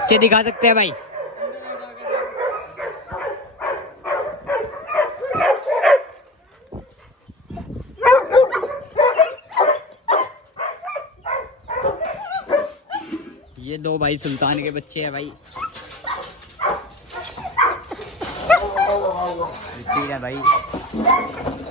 बच्चे दिखा सकते हैं भाई। ये दो भाई सुल्तान के बच्चे हैं भाई। ठीक है भाई।